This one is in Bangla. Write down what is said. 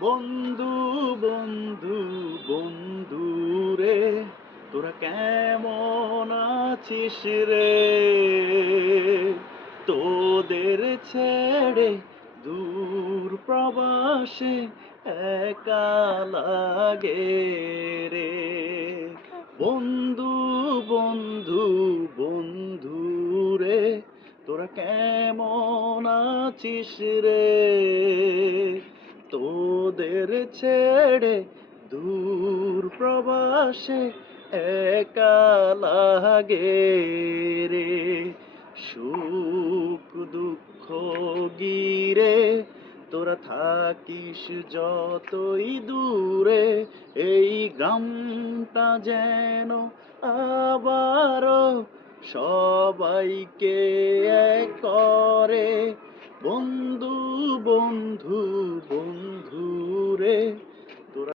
বন্ধু বন্ধু বন্ধু রে, তোরা কেমন আছিস রে? তোদের ছেড়ে দূর প্রবাসে একা লাগে রে। বন্ধু বন্ধু বন্ধু রে, তোরা কেমন আছিস রে? তোদের ছেড়ে দূর প্রবাসে একা লাগে রে। সুখ দুঃখ গিরে তোরা থাকিস যতই দূরে, এই গ্রামটা যেন আবারও সবাইকে এক করে। বন্ধু বন্ধু বন্ধু রে,